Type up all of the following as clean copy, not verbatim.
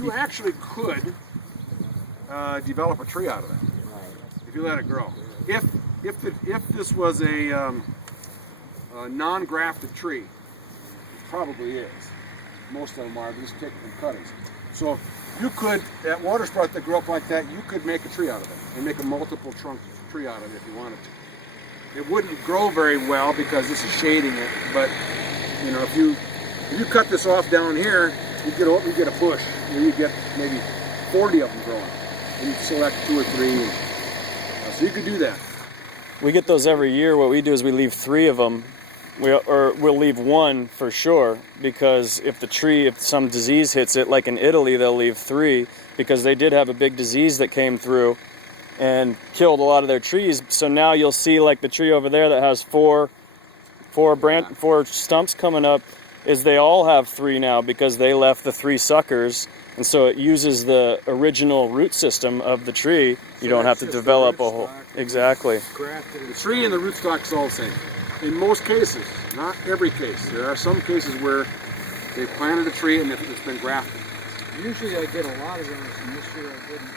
You actually could develop a tree out of that if you let it grow. If this was a non-grafted tree, it probably is. Most of them are. They're just taken from cuttings. So you could, at water sprout that grow up like that, you could make a tree out of it and make a multiple trunk tree out of it if you wanted to. It wouldn't grow very well because this is shading it, but you know, if you cut this off down here, you get a bush. You get maybe 40 of them growing, and you select 2 or 3. So you could do that. We get those every year. What we do is we leave 3 of them, we'll leave 1 for sure, because if some disease hits it, like in Italy, they'll leave 3 because they did have a big disease that came through and killed a lot of their trees. So now you'll see, like the tree over there that has 4 stumps coming up, is they all have 3 now because they left the 3 suckers, and so it uses the original root system of the tree. You don't have to develop a whole. Exactly. The tree and the rootstock is all the same. In most cases, not every case. There are some cases where they planted a tree and it's been grafted. Usually I get a lot of those, and this year I didn't.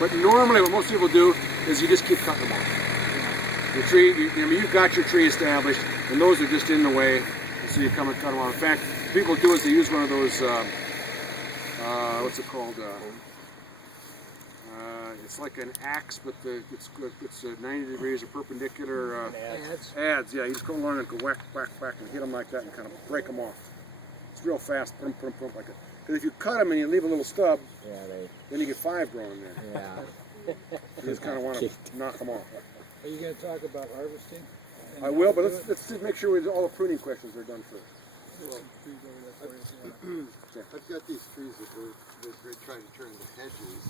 But normally what most people do is you just keep cutting them off. The tree, you've got your tree established, and those are just in the way, so you come and cut them off. In fact, what people do is they use one of those, what's it called? It's like an axe, but it's 90 degrees or perpendicular. Adds, yeah. You just go along and go whack, whack, whack, and hit them like that and kind of break them off. It's real fast, like that. Because if you cut them and you leave a little stub, then you get 5 growing there. Yeah. You just kind of want to knock them off. Are you going to talk about harvesting? I will, but let's just make sure all the pruning questions are done first. I've got these trees that we're trying to turn into hedges,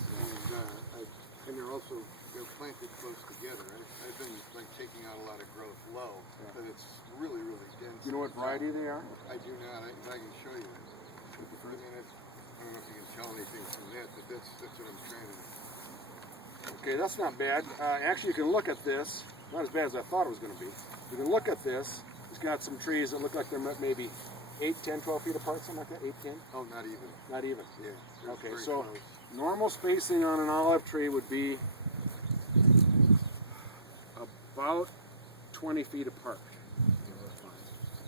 and they're planted close together. I've been taking out a lot of growth low, but it's really, really dense. You know what variety they are? I do not. I can show you. I don't know if you can tell anything from that, but that's what I'm trying to. Okay, that's not bad. Actually, you can look at this. Not as bad as I thought it was going to be. You can look at this. It's got some trees that look like they're maybe 8, 10, 12 feet apart, something like that. 8, 10? Oh, not even. Not even. Yeah. Okay, so normal spacing on an olive tree would be about 20 feet apart.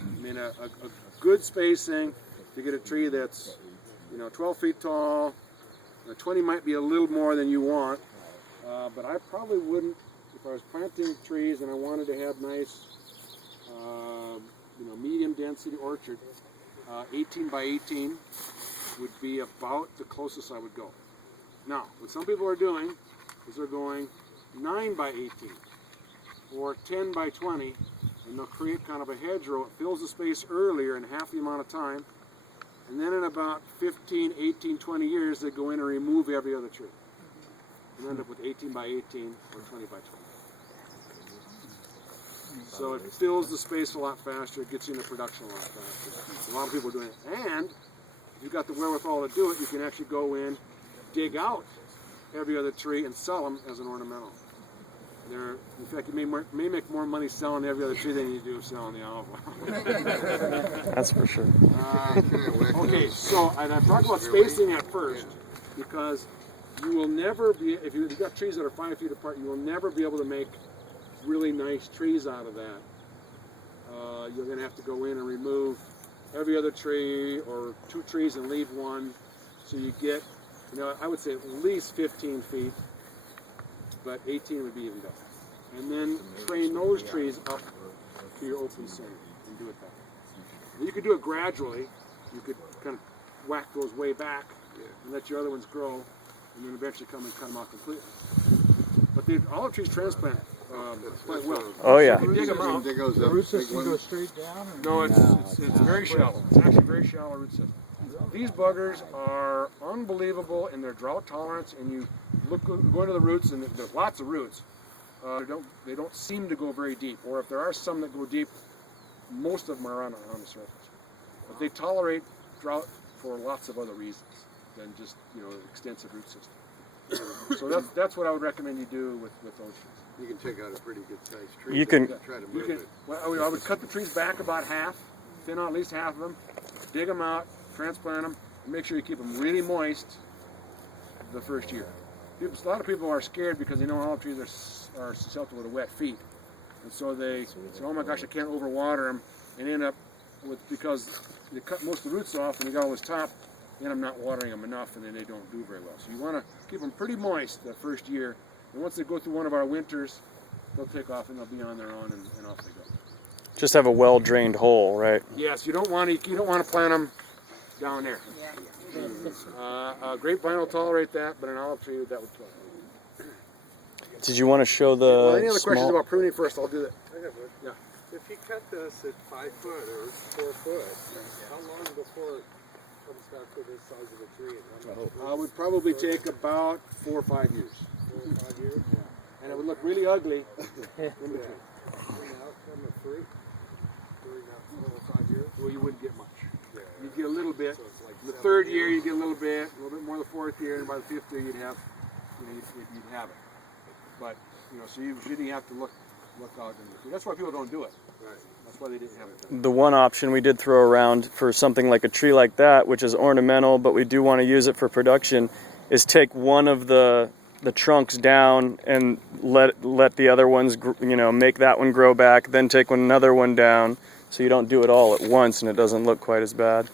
I mean, a good spacing to get a tree that's 12 feet tall. 20 might be a little more than you want, but I probably wouldn't, if I was planting trees and I wanted to have nice, medium density orchard, 18 by 18 would be about the closest I would go. Now, what some people are doing is they're going 9 by 18 or 10 by 20, and they'll create kind of a hedgerow. It fills the space earlier in half the amount of time, and then in about 15, 18, 20 years, they go in and remove every other tree. You end up with 18 by 18 or 20 by 20. So it fills the space a lot faster, it gets you into production a lot faster. A lot of people are doing it. And if you've got the wherewithal to do it, you can actually go in, dig out every other tree and sell them as an ornamental. In fact, you may make more money selling every other tree than you do selling the olive oil. That's for sure. Okay, so and I'm talking about spacing at first, because you will never be, if you've got trees that are 5 feet apart, you will never be able to make really nice trees out of that. You're going to have to go in and remove every other tree or 2 trees and leave 1, so you get, I would say at least 15 feet, but 18 would be even better. And then train those trees up to your open center and do it that way. You could do it gradually. You could kind of whack those way back and let your other ones grow, and then eventually come and cut them out completely. But the olive trees transplant quite well. Oh yeah. You dig them out. The root system goes straight down? No, it's very shallow. It's actually a very shallow root system. These buggers are unbelievable in their drought tolerance, and you go into the roots, and there's lots of roots. They don't seem to go very deep, or if there are some that go deep, most of them are on the surface. But they tolerate drought for lots of other reasons than just extensive root system. So that's what I would recommend you do with those trees. You can take out a pretty good sized tree. You can try to move it. Well, I would cut the trees back about half, thin out at least half of them, dig them out, transplant them, and make sure you keep them really moist the first year. A lot of people are scared because they know olive trees are susceptible to wet feet. And so they say, oh my gosh, I can't overwater them, and end up with, because they cut most of the roots off and they got all this top, then I'm not watering them enough, and then they don't do very well. So you want to keep them pretty moist that first year, and once they go through one of our winters, they'll take off and they'll be on their own, and off they go. Just have a well-drained hole, right? Yes, you don't want to plant them down there. Grapevine will tolerate that, but an olive tree that would kill it. Did you want to show the Well, any other questions small... about pruning first? I'll do that. I got one. Yeah. If you cut this at 5 foot or 4 foot, how long before it comes back to this size of a tree? Would probably take about 4 or 5 years. 4 or 5 years? Yeah. And it would look really ugly in between. And outcome of fruit during that 4 or 5 years? Well, you wouldn't get much. Yeah. You'd get a little bit. So it's like The 7 third year, years. you'd get a little bit more the fourth year, and by the fifth year, you'd have, you'd have it. But so you really have to look out. That's why people don't do it. Right. That's why they didn't have it. The one option we did throw around for something like a tree like that, which is ornamental, but we do want to use it for production, is take one of the trunks down and let the other ones, make that one grow back, then take another one down, so you don't do it all at once and it doesn't look quite as bad.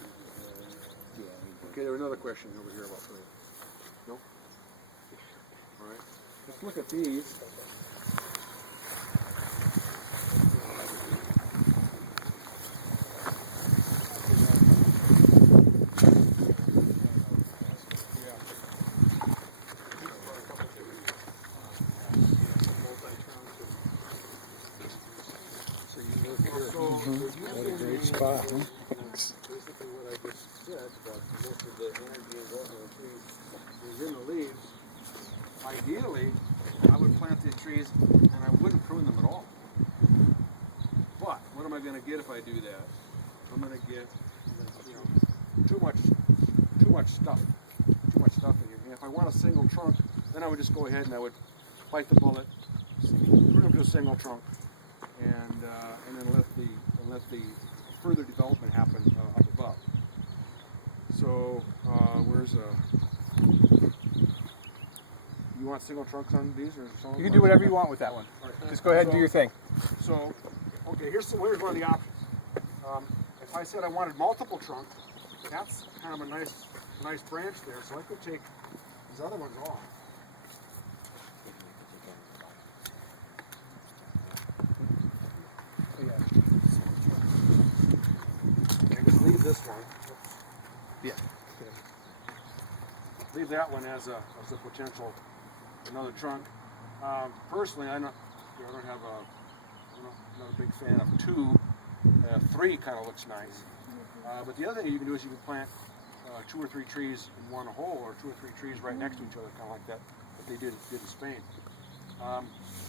Okay, there was another question over here about pruning. No? All right. Let's look at these. What a great spot, huh? Basically what I just said, but most of the energy involved in the trees Is in the leaves. Ideally, I would plant these trees and I wouldn't prune them at all. But what am I going to get if I do that? I'm going to get, too much stuff in here. And if I want a single trunk, then I would just go ahead and I would bite the bullet, prune them to a single trunk, and then let the further development happen up above. So you want single trunks on these, or something? You can do whatever you want with that one. Just go ahead and do your thing. So, okay, here's one of the options. If I said I wanted multiple trunks, that's kind of a nice branch there, so I could take these other ones off. And just leave this one. Yeah. Leave that one as a potential another trunk. Personally, I'm not a big fan of 2. 3 kind of looks nice. But the other thing you can do is you can plant 2 or 3 trees in one hole, or 2 or 3 trees right next to each other, kind of like that they did in Spain.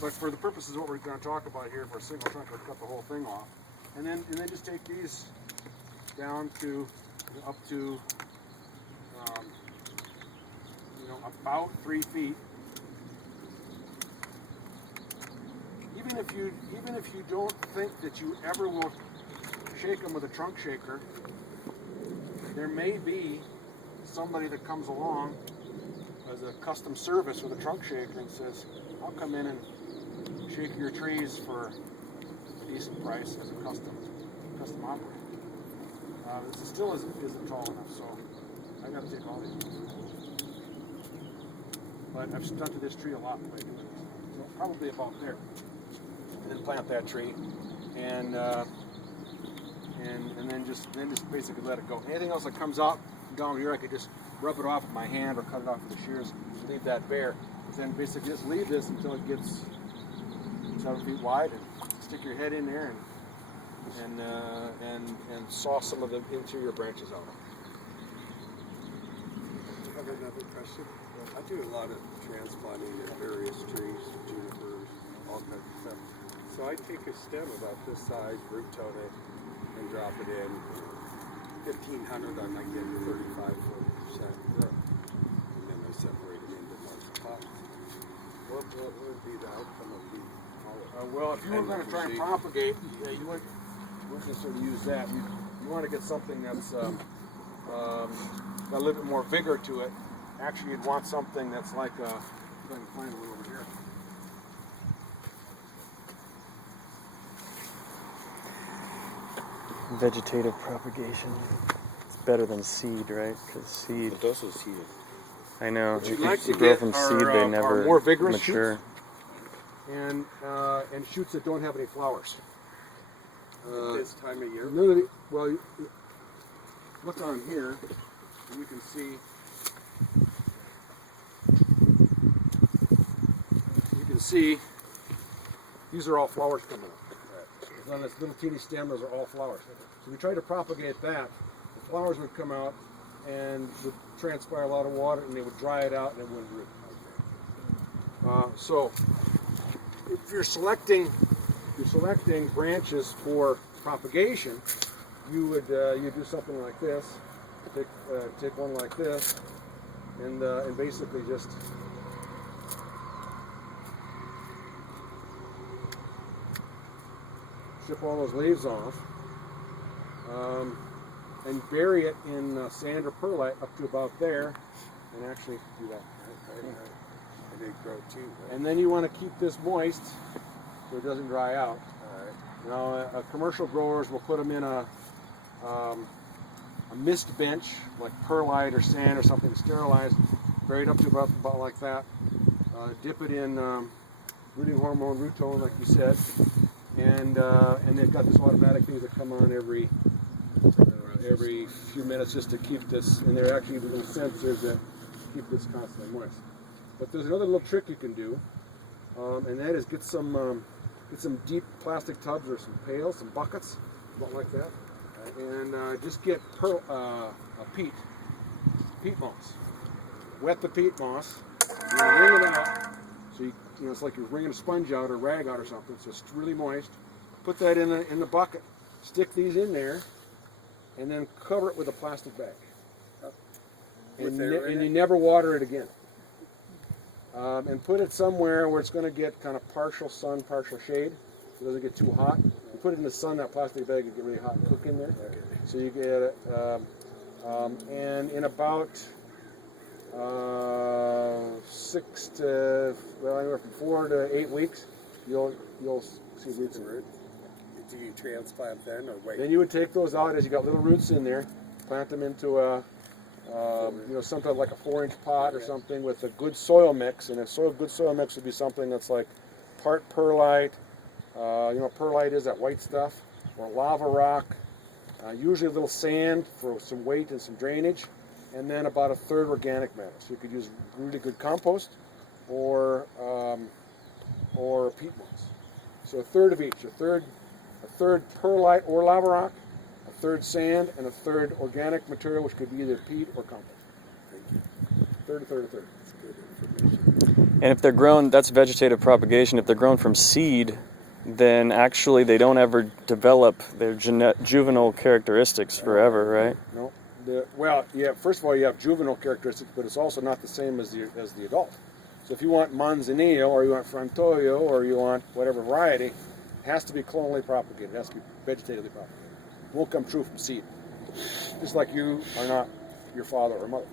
But for the purposes of what we're going to talk about here, for a single trunk, we'll cut the whole thing off, and then just take these down to up to about 3 feet. Even if you don't think that you ever will shake them with a trunk shaker, there may be somebody that comes along as a custom service with a trunk shaker and says, I'll come in and shake your trees for a decent price as a custom operator. This still isn't tall enough, so I got to take all these. But I've stunted this tree a lot lately, so probably about there. And then plant that tree, and then just basically let it go. Anything else that comes out down here, I could just rub it off with my hand or cut it off with the shears and leave that bare. But then basically just leave this until it gets 7 feet wide, and stick your head in there and saw some of the interior branches out. I have another question. I do a lot of transplanting of various trees, junipers, all kinds of stuff. So I take a stem about this size, root tone it, and drop it in. 1,500, I might get 35-40% growth. And then I separate them into large pots. What would be the outcome of the Well, if you were going to try and propagate, you wouldn't necessarily use that. you want to get something that's got a little bit more vigor to it. Actually, you'd want something that's like if I can find one over here. Vegetative propagation. It's better than seed, right? Because seed. It also seeded. I know. What you'd If like you to grow get from are, seed, they never are more vigorous mature. shoots and shoots that don't have any flowers. This time of year. None of the, well, look on here, and you can see. You can see these are all flowers coming up. On this little teeny stem, those are all flowers. So we tried to propagate that. The flowers would come out and would transpire a lot of water, and they would dry it out, and it wouldn't root. So if you're selecting branches for propagation, you would you do something like this. Take one like this, and basically just strip all those leaves off, and bury it in sand or perlite up to about there, and actually do that. And they grow too, right? And then you want to keep this moist so it doesn't dry out. All right. Now, commercial growers will put them in a mist bench, like perlite or sand or something sterilized, buried up to about like that. Dip it in rooting hormone, rutone, like you said, and they've got this automatic things that come on every few minutes just to keep this. And they're actually little sensors that keep this constantly moist. But there's another little trick you can do, and that is get some deep plastic tubs or some pails, some buckets, about like that, and just get peat moss. Wet the peat moss, wring it out, so you know it's like you're wringing a sponge out or rag out or something. So it's really moist. Put that in the bucket. Stick these in there, and then cover it with a plastic bag. And you never water it again. And put it somewhere where it's going to get kind of partial sun, partial shade. So it doesn't get too hot. You put it in the sun, that plastic bag will get really hot and cook in there. So you get it. And in about 6 to, well, anywhere from 4 to 8 weeks, you'll see roots in it. Do you transplant then, or wait? Then you would take those out as you got little roots in there, plant them into a sometimes like a 4-inch pot or something with a good soil mix. And a good soil mix would be something that's like part perlite. Perlite is that white stuff, or lava rock. Usually a little sand for some weight and some drainage, and then about a third organic matter. So you could use really good compost or peat moss. So a third of each. A third perlite or lava rock, a third sand, and a third organic material, which could be either peat or compost. Third. That's good information. And if they're grown, that's vegetative propagation. If they're grown from seed, then actually they don't ever develop their juvenile characteristics forever, right? No. First of all, you have juvenile characteristics, but it's also not the same as the adult. So if you want Manzanillo, or you want Frantoio, or you want whatever variety, it has to be clonally propagated. It has to be vegetatively propagated. It won't come true from seed. Just like you are not your father or mother.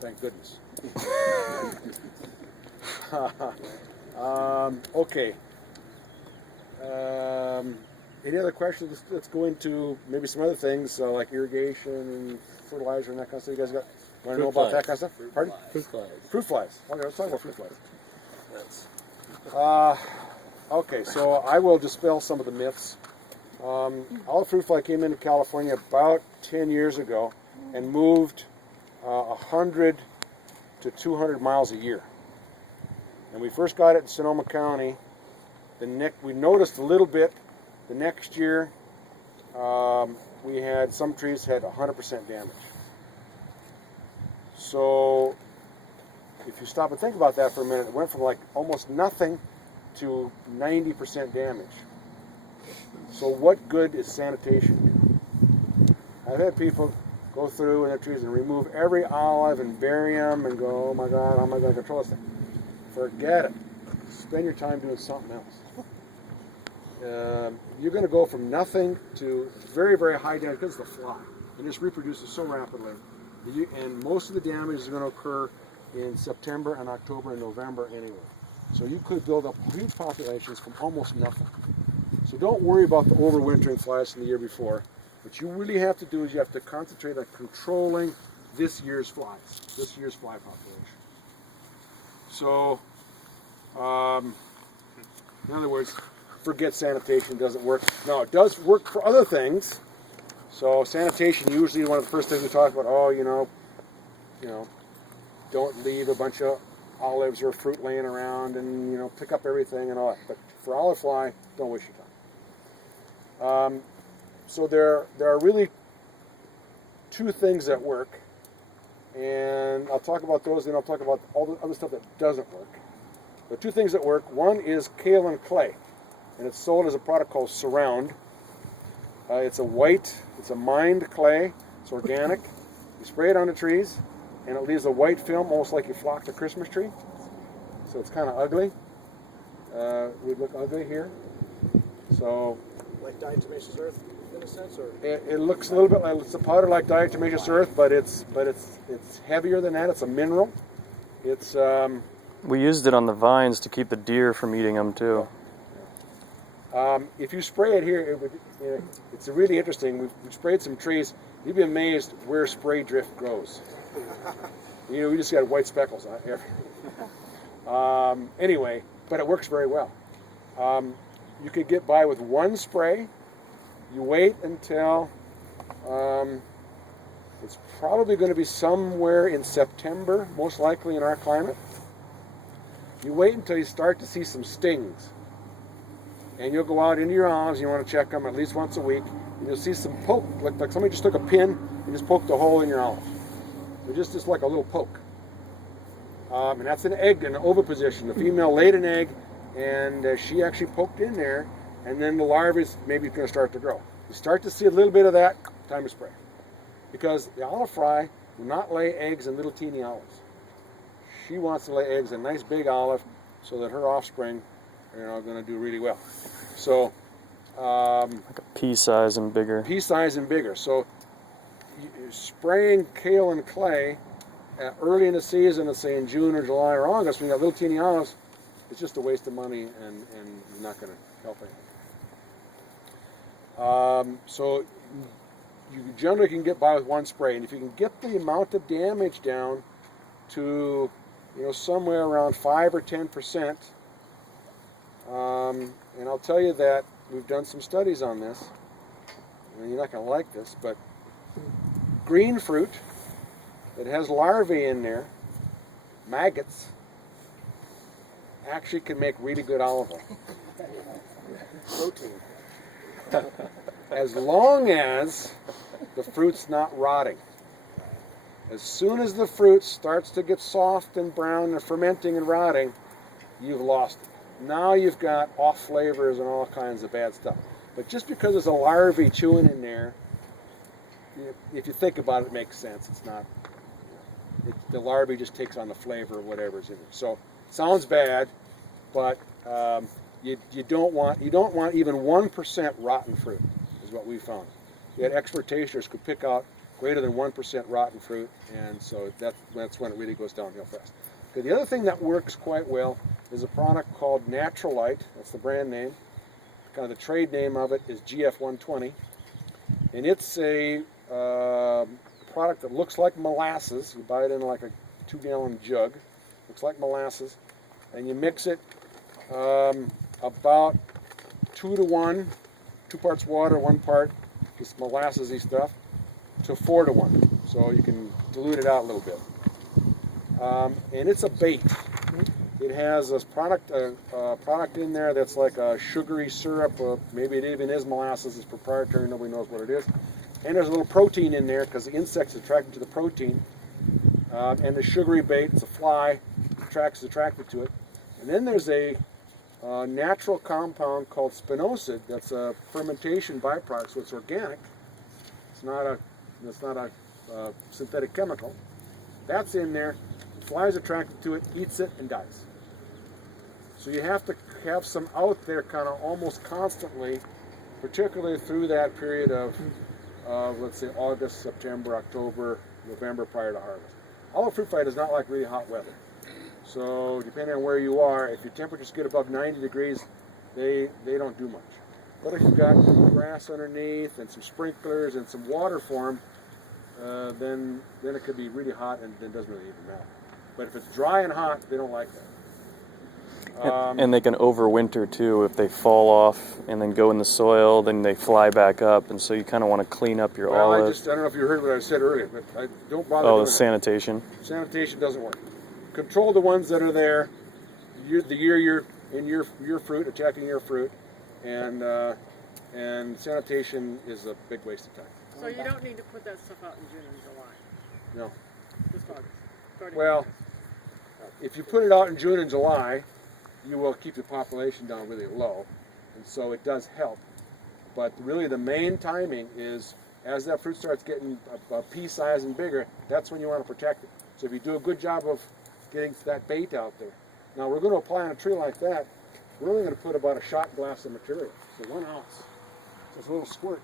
Thank goodness. Okay. Any other questions? Let's go into maybe some other things like irrigation and fertilizer and that kind of stuff. You guys want to know about that kind of stuff? Pardon? Fruit flies. Fruit flies. Okay, let's talk about fruit flies. Okay, so I will dispel some of the myths. All the fruit fly came into California about 10 years ago and moved 100 to 200 miles a year. And we first got it in Sonoma County. We noticed a little bit. The next year, we had some trees had 100% damage. So if you stop and think about that for a minute, it went from like almost nothing to 90% damage. So what good is sanitation do? I've had people go through in their trees and remove every olive and bury them and go, oh my God, how am I going to control this thing? Forget it. Spend your time doing something else. you're going to go from nothing to very, very high damage because it's the fly. It just reproduces so rapidly. And most of the damage is going to occur in September and October and November anyway. So you could build up huge populations from almost nothing. So don't worry about the overwintering flies from the year before. What you really have to do is you have to concentrate on controlling this year's flies, this year's fly population. So, in other words, forget sanitation doesn't work. Now, it does work for other things. So sanitation, usually one of the first things we talk about, don't leave a bunch of olives or fruit laying around and, pick up everything and all that. But for olive fly, don't waste your time. So there are really two things that work. And I'll talk about those, then I'll talk about all the other stuff that doesn't work. The two things that work, one is kale and clay. And it's sold as a product called Surround. It's a mined clay. It's organic. You spray it on the trees, and it leaves a white film, almost like you flocked a Christmas tree. So it's kind of ugly. It would look ugly here. So Like diatomaceous earth, in a sense, or it looks a little bit like it's a powder like diatomaceous earth, but it's heavier than that. It's a mineral. It's We used it on the vines to keep the deer from eating them too. if you spray it here, it's really interesting. We've sprayed some trees. You'd be amazed where spray drift grows. We just got white speckles on here. Anyway, but it works very well. You could get by with one spray. You wait until it's probably going to be somewhere in September, most likely in our climate. You wait until you start to see some stings. And you'll go out into your olives, you want to check them at least once a week, and you'll see some poke, like somebody just took a pin and just poked a hole in your olive. So just like a little poke. And that's an egg in an oviposition. The female laid an egg, and she actually poked in there, and then the larvae maybe going to start to grow. You start to see a little bit of that, time to spray. Because the olive fly will not lay eggs in little teeny olives. She wants to lay eggs in a nice big olive so that her offspring are going to do really well. So, like a pea size and bigger. Pea size and bigger. So, spraying kale and clay early in the season, let's say in June or July or August, when you got little teeny olives, it's just a waste of money and not going to help anything. So, you generally can get by with one spray, and if you can get the amount of damage down to somewhere around 5 or 10%. And I'll tell you that we've done some studies on this. And you're not going to like this, but green fruit that has larvae in there, maggots, actually can make really good olive oil. Protein. As long as the fruit's not rotting. As soon as the fruit starts to get soft and brown and fermenting and rotting, you've lost it. Now you've got off flavors and all kinds of bad stuff. But just because there's a larvae chewing in there, if you think about it, it makes sense. It's not. The larvae just takes on the flavor of whatever's in it. So sounds bad, but you don't want even 1% rotten fruit, is what we found. We had expert tasters could pick out greater than 1% rotten fruit, and so that's when it really goes downhill fast. Okay, the other thing that works quite well is a product called Naturalite. That's the brand name. Kind of the trade name of it is GF120, and it's a product that looks like molasses. You buy it in like a 2-gallon jug. Looks like molasses, and you mix it about 2 to 1, 2 parts water, 1 part this molassesy stuff, to 4 to 1. So you can dilute it out a little bit. And it's a bait. It has this product in there that's like a sugary syrup. Maybe it even is molasses. It's proprietary. Nobody knows what it is. And there's a little protein in there because the insect's attracted to the protein. And the sugary bait, it's a fly, is attracted to it. And then there's a natural compound called spinosad. That's a fermentation byproduct, so it's organic. It's not a synthetic chemical. That's in there. The fly is attracted to it, eats it, and dies. So you have to have some out there kind of almost constantly, particularly through that period of let's say August, September, October, November prior to harvest. All fruit fly does not like really hot weather. So depending on where you are, if your temperatures get above 90 degrees, they don't do much. But if you've got grass underneath and some sprinklers and some water for them, then it could be really hot and it doesn't really even matter. But if it's dry and hot, they don't like that. And they can overwinter too if they fall off and then go in the soil, then they fly back up, and so you kind of want to clean up your Well, olives. I don't know if you heard what I said earlier, but I don't bother Oh, doing the that. sanitation. Sanitation doesn't work. Control the ones that are there. The year you're in your fruit, attacking your fruit, and sanitation is a big waste of time. So you don't need to put that stuff out in June and July. No. Just August. Starting Well, August. if you put it out in June and July, you will keep the population down really low, and so it does help. But really, the main timing is as that fruit starts getting a pea size and bigger. That's when you want to protect it. So if you do a good job of getting that bait out there. Now we're going to apply on a tree like that. We're only going to put about a shot glass of material, so 1 ounce, just a little squirt,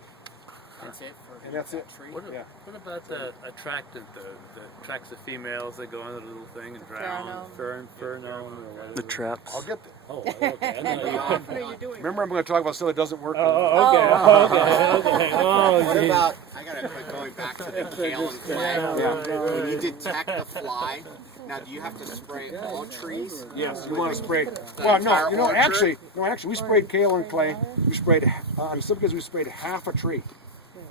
That's it for and that's it. tree? Yeah. What about the attractive, that attracts the females that go into the little thing and drown? Pheromone or whatever. The traps. I'll get there. Oh, okay. I know you- What are you doing? Remember, I'm going to talk about stuff that doesn't work. okay. Oh, What geez. about, I gotta put going back to the kale and clay. When you detect the fly, now do you have to spray all trees? Yes, you want to spray. The Well, no, entire you know, orchard? actually, we sprayed kale and clay. We sprayed on some because we sprayed half a tree,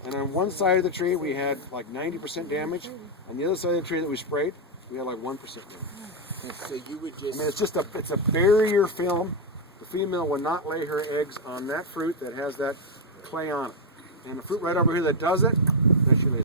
and on one side of the tree we had like 90% damage. On the other side of the tree that we sprayed, we had like 1% damage. So you would I just, mean, it's a barrier film. The female will not lay her eggs on that fruit that has that clay on it, and the fruit right over here that does it, that she lays.